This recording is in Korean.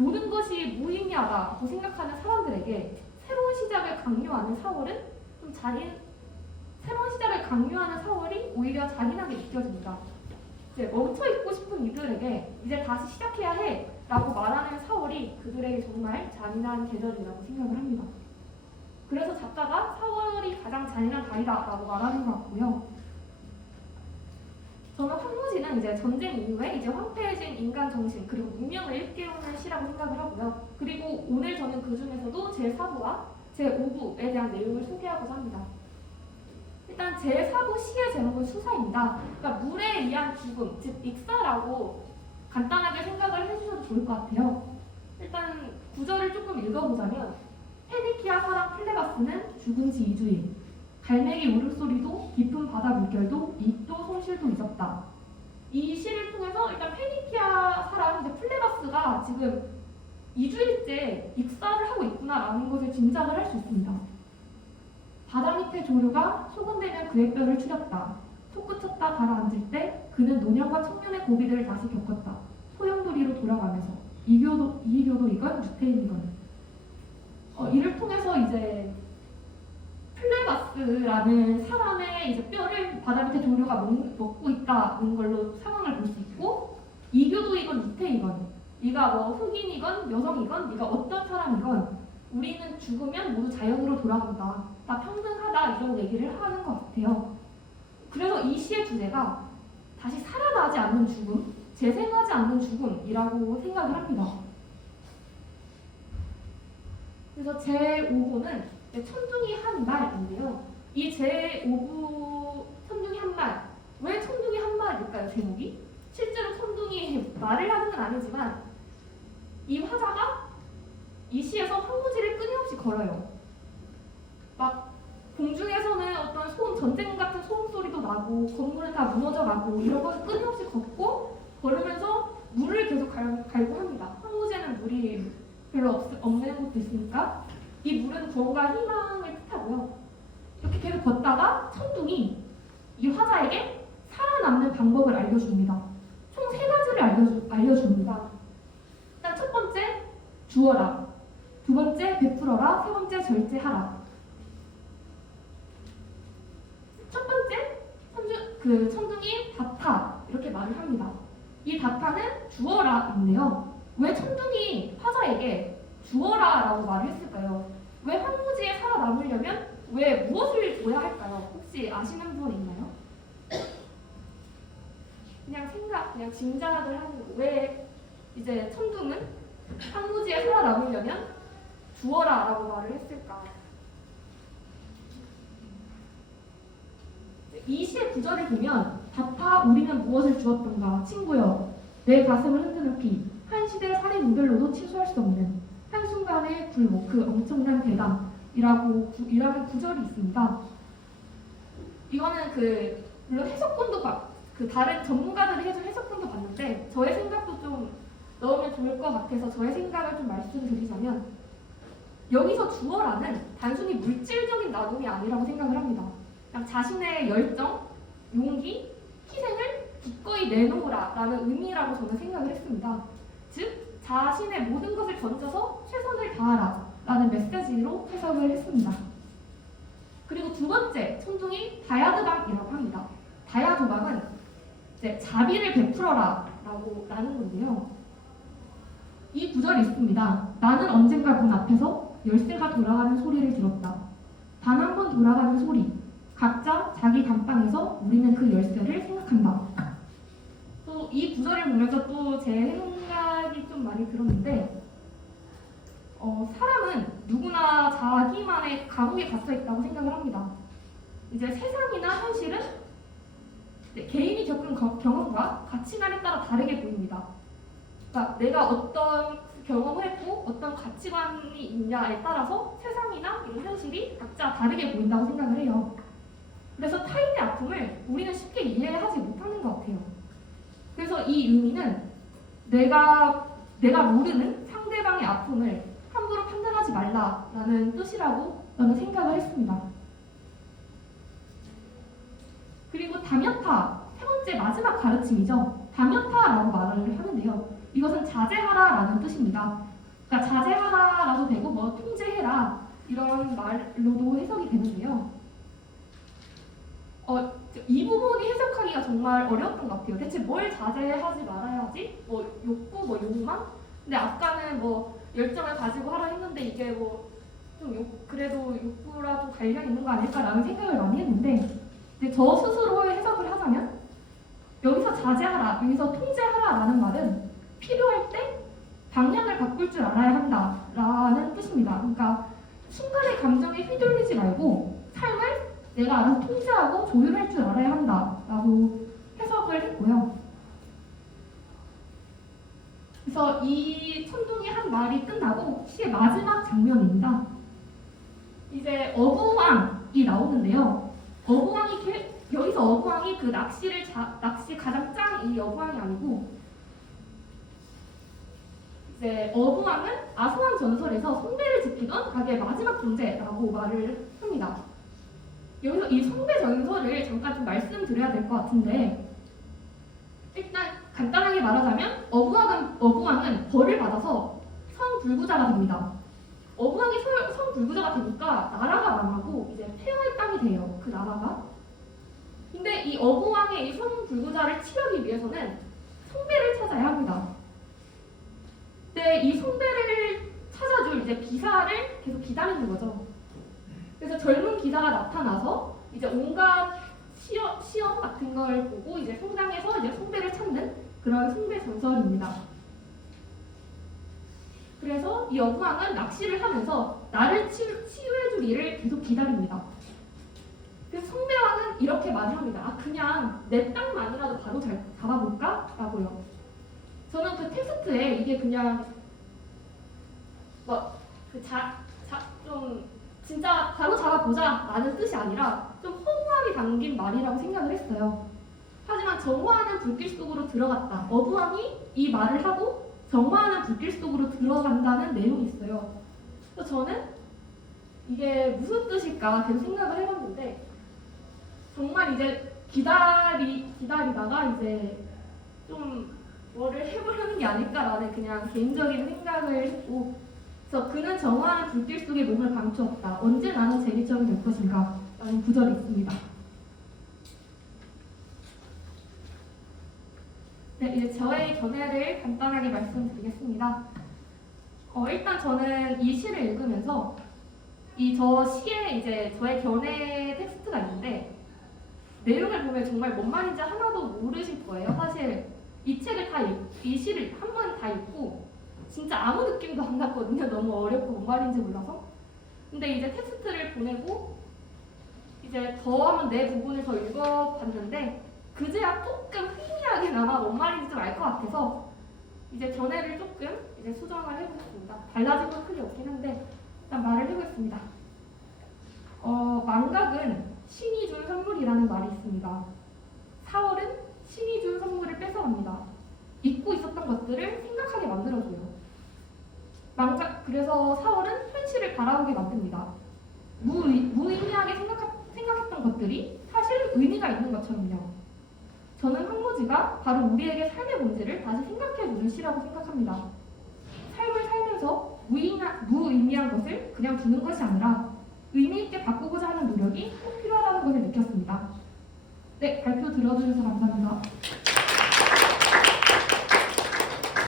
모든 것이 무의미하다고 생각하는 사람들에게 새로운 시작을 강요하는 4월은 새로운 시작을 강요하는 4월이 오히려 잔인하게 느껴집니다. 이제 멈춰있고 싶은 이들에게 이제 다시 시작해야 해 라고 말하는 4월이 그들에게 정말 잔인한 계절이라고 생각을 합니다. 그래서 작가가 4월이 가장 잔인한 달이다 라고 말하는 것 같고요. 저는 황무지는 이제 전쟁 이후에 이제 황폐해진 인간 정신 그리고 문명을 일깨우는 시라고 생각을 하고요. 그리고 오늘 저는 그 중에서도 제4부와 제5부에 대한 내용을 소개하고자 합니다. 일단 제4부 시의 제목은 수사입니다. 그러니까 물에 의한 죽음, 즉 익사라고 간단하게 생각을 해주셔도 좋을 것 같아요. 일단 구절을 조금 읽어보자면 페니키아 사람 플레바스는 죽은 지 2주일 갈매기 울음소리도 깊은 바다 물결도 입도 손실도 잊었다. 이 시를 통해서 일단 페니키아 사람 이제 플레바스가 지금 2주일째 익사를 하고 있구나라는 것을 짐작을 할 수 있습니다. 바다 밑의 조류가 소곤되면 그의 뼈를 추렸다. 솟구쳤다 가라앉을 때 그는 노년과 청년의 고비들을 다시 겪었다. 소용돌이로 돌아가면서 이교도이건 유태인이건. 이를 통해서 이제 플레바스라는 사람의 이제 뼈를 바다 밑에 조류가 먹고 있다는 걸로 상황을 볼 수 있고, 이교도이건 유태이건, 네가 뭐 흑인이건 여성이건 네가 어떤 사람이건 우리는 죽으면 모두 자연으로 돌아간다. 다 평등하다 이런 얘기를 하는 것 같아요. 그래서 이 시의 주제가 다시 살아나지 않는 죽음, 재생하지 않는 죽음이라고 생각을 합니다. 그래서 제5부는 천둥이 한 말인데요. 이 제5부 천둥이 한 말, 왜 천둥이 한 말일까요, 제목이? 실제로 천둥이 말을 하는 건 아니지만 이 화자가 이 시에서 황무지를 끊임없이 걸어요. 막 공중에서는 어떤 소음, 전쟁 같은 소음 소리도 나고 건물은 다 무너져가고 이런 걸 끊임없이 걷고 걸으면서 물을 계속 갈고 합니다. 황무지에는 물이 별로 없는 곳도 있으니까 이 물은 구원과 희망을 뜻하고요. 이렇게 계속 걷다가 천둥이 이 화자에게 살아남는 방법을 알려줍니다. 총 3가지를 알려줍니다. 일단 첫 번째, 주어라. 두 번째, 베풀어라. 세 번째, 절제하라. 첫 번째, 천둥이 다타 이렇게 말을 합니다. 이 다타는 주어라인데요. 왜 천둥이 화자에게 주어라라고 말을 했을까요? 왜 황무지에 살아남으려면 왜 무엇을 줘야 할까요? 혹시 아시는 분 있나요? 그냥 짐작을 하는 거. 왜 이제 천둥은 황무지에 살아남으려면 주어라라고 말을 했을까? 이 시의 구절을 보면 다타 우리는 무엇을 주었던가 친구여 내 가슴을 흔드는 한 시대 살인 무별로도 치수할 수 없는 한순간의 굴복 그 엄청난 대담이라는 구절이 있습니다. 이거는 물론 해석본도 다른 전문가들이 해준 해석본도 봤는데 저의 생각도 좀 넣으면 좋을 것 같아서 저의 생각을 좀 말씀드리자면 여기서 주어라는 단순히 물질적인 나눔이 아니라고 생각을 합니다. 그냥 자신의 열정, 용기, 희생을 기꺼이 내놓으라라는 의미라고 저는 생각을 했습니다. 즉, 자신의 모든 것을 던져서 최선을 다하라라는 메시지로 해석을 했습니다. 그리고 두 번째, 천둥이 다야드방이라고 합니다. 다야드방은 이제 자비를 베풀어라라고 라는 건데요. 이 구절이 있습니다. 나는 언젠가 문 앞에서 열쇠가 돌아가는 소리를 들었다. 단 한 번 돌아가는 소리. 각자 자기 단방에서 우리는 그 열쇠를 생각한다. 또 이 구절을 보면서 또 제 생각이 좀 많이 들었는데 사람은 누구나 자기만의 감옥에 갇혀 있다고 생각을 합니다. 이제 세상이나 현실은 개인이 겪은 경험과 가치관에 따라 다르게 보입니다. 그러니까 내가 어떤 경험을 했고 어떤 가치관이 있냐에 따라서 세상이나 이런 현실이 각자 다르게 보인다고 생각을 해요. 그래서 타인의 아픔을 우리는 쉽게 이해하지 못하는 것 같아요. 그래서 이 의미는 내가 모르는 상대방의 아픔을 함부로 판단하지 말라라는 뜻이라고 저는 생각을 했습니다. 그리고 다면타, 세 번째 마지막 가르침이죠. 다면타라고 말을 하는데요. 이것은 자제하라라는 뜻입니다. 그러니까 자제하라라도 되고 뭐 통제해라 이런 말로도 해석이 되는데요. 이 부분이 해석하기가 정말 어려웠던 것 같아요. 대체 뭘 자제하지 말아야 하지? 뭐 욕구, 뭐 욕망? 근데 아까는 뭐 열정을 가지고 하라 했는데 이게 뭐 좀 그래도 욕구라도 관련 있는 거 아닐까라는 생각을 많이 했는데 근데 저 스스로 해석을 하자면 여기서 자제하라, 여기서 통제하라라는 말은 필요할 때 방향을 바꿀 줄 알아야 한다라는 뜻입니다. 그러니까 순간의 감정에 휘둘리지 말고 삶을 내가 알아서 통제하고 조율할 줄 알아야 한다라고 해석을 했고요. 그래서 이 천둥이 한 말이 끝나고 시의 마지막 장면입니다. 이제 어부왕이 나오는데요. 여기서 어부왕이 그 낚시 가장 짱 이 어부왕이 아니고 이제 어부왕은 아소왕 전설에서 성배를 지키던 악의 마지막 존재라고 말을 합니다. 여기서 이 성배 전설을 잠깐 좀 말씀드려야 될 것 같은데 일단 간단하게 말하자면 어부왕은 벌을 받아서 성불구자가 됩니다. 어부왕이 성불구자가 되니까 나라가 망하고 이제 폐허의 땅이 돼요. 그 나라가. 근데 이 어부왕의 이 성불구자를 치르기 위해서는 성배를 찾아야 합니다. 근데 이 성배를 찾아줄 이제 기사를 계속 기다리는 거죠. 그래서 젊은 기사가 나타나서 이제 온갖 시험 같은 걸 보고 이제 성당에서 이제 성배를 찾는 그런 성배 전설입니다. 그래서 이 어부왕은 낚시를 하면서 나를 치유해줄 이를 계속 기다립니다. 그래서 성배왕은 이렇게 말을 합니다. 아, 그냥 내 땅만이라도 바로 잘 잡아볼까? 라고요. 저는 그 텍스트에 이게 그냥 좀 진짜 바로 잡아보자 라는 뜻이 아니라 좀 허무함이 담긴 말이라고 생각을 했어요. 하지만 정화하는 불길 속으로 들어갔다. 어부왕이 이 말을 하고 정화하는 불길 속으로 들어간다는 내용이 있어요. 그래서 저는 이게 무슨 뜻일까 계속 생각을 해봤는데 정말 이제 기다리다가 이제 좀 뭐를 해보려는 게 아닐까라는 그냥 개인적인 생각을 했고 그래서 그는 정화하는 불길 속에 몸을 감추었다. 언제 나는 제기점이 될 것인가? 라는 구절이 있습니다. 네, 이제 저의 견해를 간단하게 말씀드리겠습니다. 일단 저는 이 시를 읽으면서 저 시에 이제 저의 견해 텍스트가 있는데 내용을 보면 정말 뭔 말인지 하나도 모르실 거예요. 사실 이 시를 한 번 다 읽고 진짜 아무 느낌도 안 났거든요. 너무 어렵고 뭔 말인지 몰라서. 근데 이제 텍스트를 보내고 이제 더 한번 내 부분을 더 읽어봤는데 그제야 조금 희미하게나마 뭔 말인지 좀 알 것 같아서 이제 견해를 조금 이제 수정을 해보겠습니다. 달라진 건 크게 없긴 한데 일단 말을 해보겠습니다. 망각은 신이 준 선물이라는 말이 있습니다. 4월은 신이 준 선물을 뺏어갑니다. 잊고 있었던 것들을 생각하게 만들어줘요. 그래서 4월은 현실을 바라보게 만듭니다. 무의미하게 생각했던 것들이 사실 의미가 있는 것처럼요. 저는 황무지가 바로 우리에게 삶의 본질을 다시 생각해주는 시라고 생각합니다. 삶을 살면서 무의미한 것을 그냥 두는 것이 아니라 의미 있게 바꾸고자 하는 노력이 꼭 필요하다는 것을 느꼈습니다. 네, 발표 들어주셔서 감사합니다.